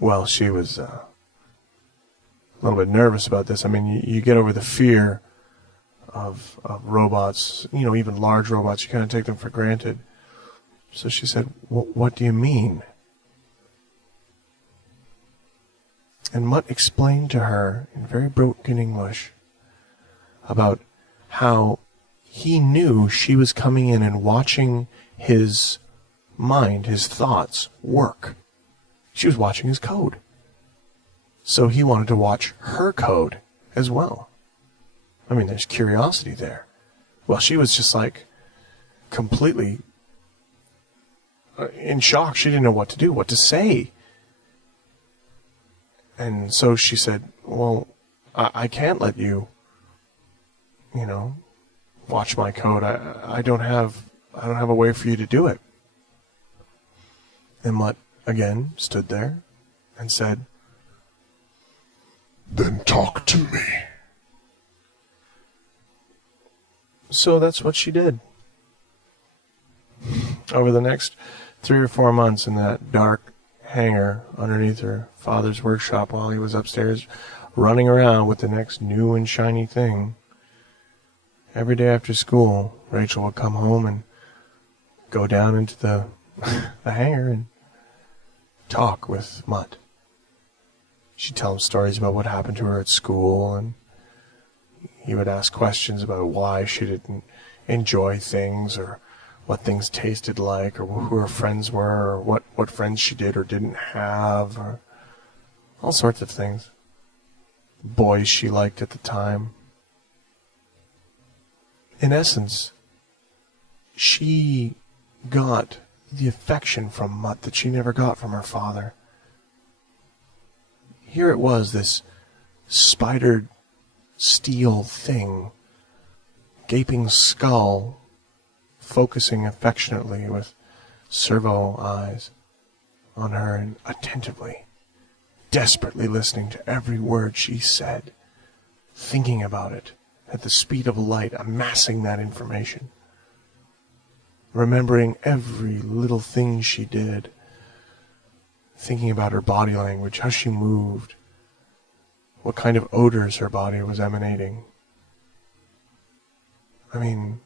Well, she was a little bit nervous about this. I mean, you get over the fear of robots, even large robots. You kind of take them for granted. So she said, what do you mean? And Mutt explained to her in very broken English about how he knew she was coming in and watching his mind, his thoughts, work. She was watching his code. So he wanted to watch her code as well. I mean, there's curiosity there. Well, she was just like completely in shock. She didn't know what to do, what to say. And so she said, well, I can't let you, watch my code. I don't have a way for you to do it. And Mutt again stood there and said, then talk to me. So that's what she did. Over the next 3 or 4 months in that dark hangar underneath her father's workshop while he was upstairs running around with the next new and shiny thing, every day after school, Rachel would come home and go down into the hangar and talk with Mutt. She'd tell him stories about what happened to her at school, and he would ask questions about why she didn't enjoy things, or what things tasted like, or who her friends were, or what friends she did or didn't have, or all sorts of things. Boys she liked at the time. In essence, she got the affection from Mutt that she never got from her father. Here it was, this spidered steel thing, gaping skull, focusing affectionately with servo eyes on her and attentively, desperately listening to every word she said, thinking about it at the speed of light, amassing that information, remembering every little thing she did, thinking about her body language, how she moved, what kind of odors her body was emanating. I mean,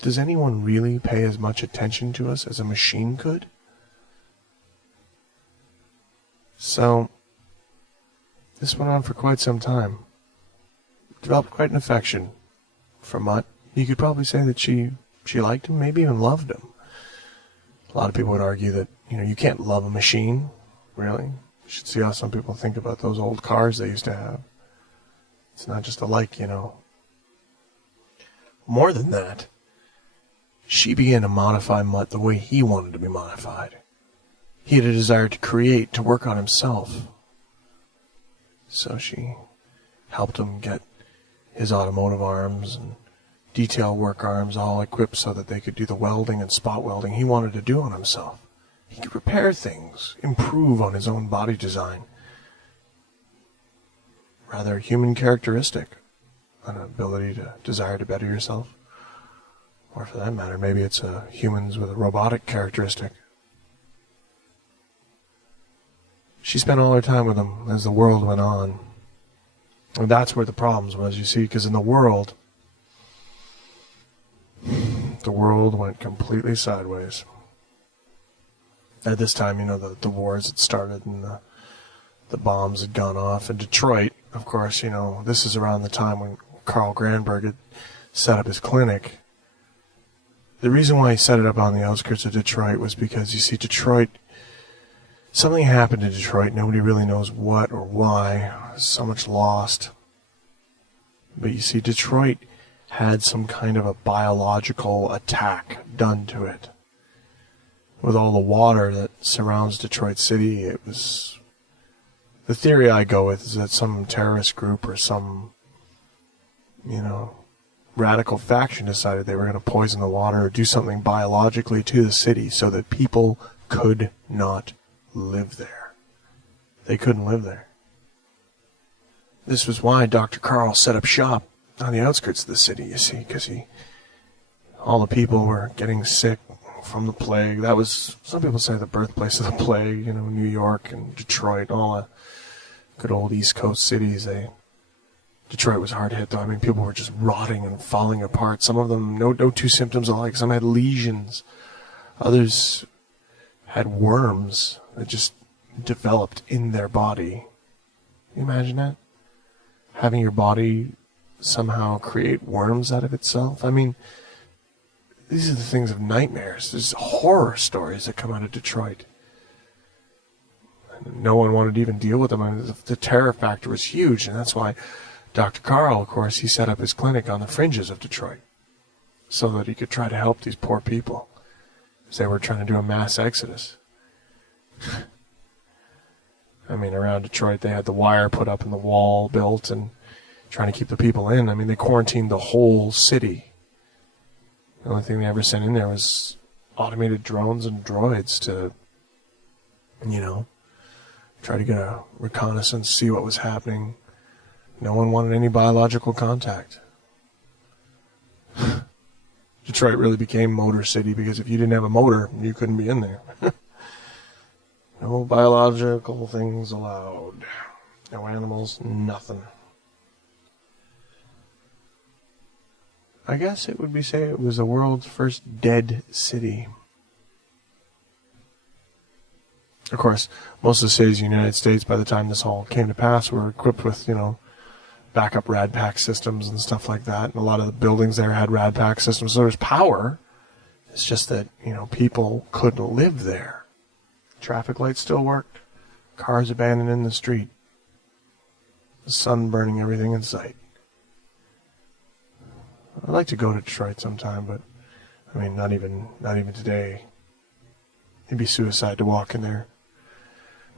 does anyone really pay as much attention to us as a machine could? So, this went on for quite some time. Developed quite an affection for Mutt. You could probably say that she liked him, maybe even loved him. A lot of people would argue that, you can't love a machine, really. You should see how some people think about those old cars they used to have. It's not just a like, More than that, she began to modify Mutt the way he wanted to be modified. He had a desire to create, to work on himself. So she helped him get his automotive arms and detail work arms all equipped so that they could do the welding and spot welding he wanted to do on himself. He could repair things, improve on his own body design. Rather human characteristic, an ability to desire to better yourself. Or for that matter, maybe it's humans with a robotic characteristic. She spent all her time with him as the world went on. And that's where the problems was, you see, because in the world went completely sideways. At this time, the wars had started and the bombs had gone off. In Detroit, of course, this is around the time when Carl Granberg had set up his clinic. The reason why he set it up on the outskirts of Detroit was because, you see, Detroit, something happened in Detroit. Nobody really knows what or why. So much lost. But you see, Detroit had some kind of a biological attack done to it. With all the water that surrounds Detroit City, it was... The theory I go with is that some terrorist group or some, radical faction decided they were going to poison the water or do something biologically to the city so that people could not live there. They couldn't live there. This was why Dr. Carl set up shop on the outskirts of the city, you see, because all the people were getting sick, from the plague. That was, some people say, the birthplace of the plague, New York and Detroit, all the good old East Coast cities. Detroit was hard hit, though. I mean, people were just rotting and falling apart. Some of them, no two symptoms alike. Some had lesions. Others had worms that just developed in their body. Can you imagine that? Having your body somehow create worms out of itself? I mean, these are the things of nightmares. There's horror stories that come out of Detroit. And no one wanted to even deal with them. I mean, the terror factor was huge, and that's why Dr. Carl, of course, he set up his clinic on the fringes of Detroit so that he could try to help these poor people as they were trying to do a mass exodus. I mean, around Detroit, they had the wire put up and the wall built and trying to keep the people in. I mean, they quarantined the whole city. The only thing they ever sent in there was automated drones and droids to, try to get a reconnaissance, see what was happening. No one wanted any biological contact. Detroit really became Motor City because if you didn't have a motor, you couldn't be in there. No biological things allowed. No animals, nothing. I guess it would be say it was the world's first dead city. Of course, most of the cities in the United States, by the time this all came to pass, were equipped with, backup rad pack systems and stuff like that. And a lot of the buildings there had rad pack systems. So there's power. It's just that, people couldn't live there. Traffic lights still worked. Cars abandoned in the street. The sun burning everything in sight. I'd like to go to Detroit sometime, but I mean, not even today. It'd be suicide to walk in there.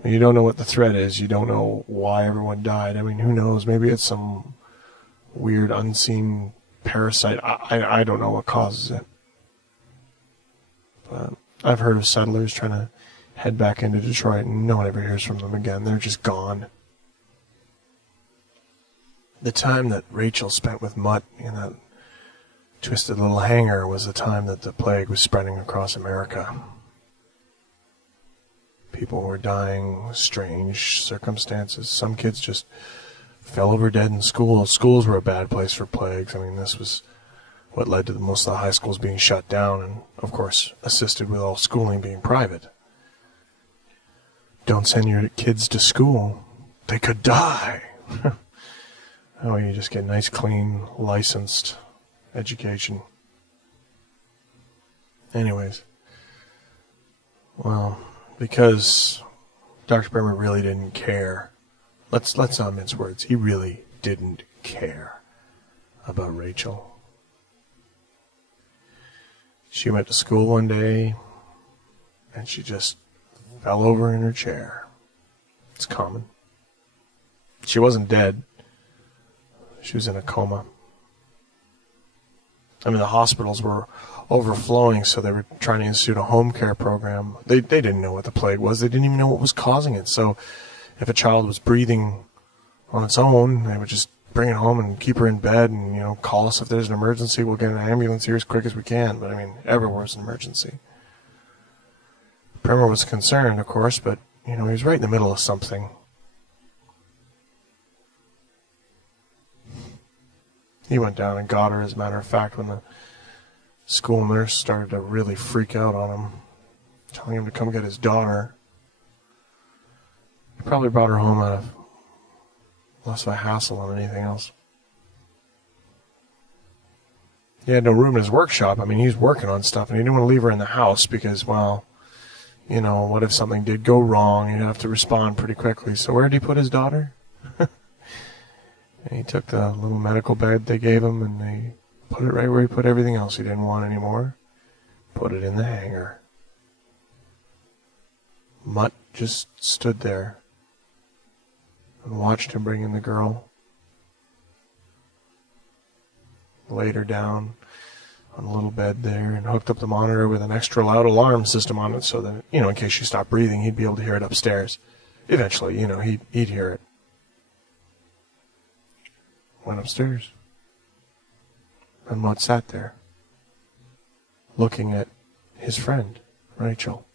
You don't know what the threat is. You don't know why everyone died. I mean, who knows? Maybe it's some weird, unseen parasite. I don't know what causes it. But I've heard of settlers trying to head back into Detroit, and no one ever hears from them again. They're just gone. The time that Rachel spent with Mutt in that twisted little hangar was the time that the plague was spreading across America. People were dying, strange circumstances. Some kids just fell over dead in school. Schools were a bad place for plagues. I mean, this was what led to most of the high schools being shut down and, of course, assisted with all schooling being private. Don't send your kids to school. They could die. Oh, you just get nice, clean, licensed education. Anyways. Well, because Dr. Bremer really didn't care. Let's not mince words. He really didn't care about Rachel. She went to school one day, and she just fell over in her chair. It's common. She wasn't dead. She was in a coma. I mean, the hospitals were overflowing, so they were trying to institute a home care program. They didn't know what the plague was. They didn't even know what was causing it. So if a child was breathing on its own, they would just bring it home and keep her in bed and, call us if there's an emergency. We'll get an ambulance here as quick as we can. But, I mean, everywhere's an emergency. Bremer was concerned, of course, but, he was right in the middle of something. He went down and got her, as a matter of fact, when the school nurse started to really freak out on him, telling him to come get his daughter. He probably brought her home out of less of a hassle than anything else. He had no room in his workshop. I mean, he's working on stuff, and he didn't want to leave her in the house because, well, what if something did go wrong? He'd have to respond pretty quickly. So where did he put his daughter? And he took the little medical bed they gave him, and they put it right where he put everything else he didn't want anymore. Put it in the hangar. Mutt just stood there and watched him bring in the girl. Laid her down on a little bed there and hooked up the monitor with an extra loud alarm system on it so that, in case she stopped breathing, he'd be able to hear it upstairs. Eventually, he'd hear it. Went upstairs. And Mutt sat there, looking at his friend, Rachel.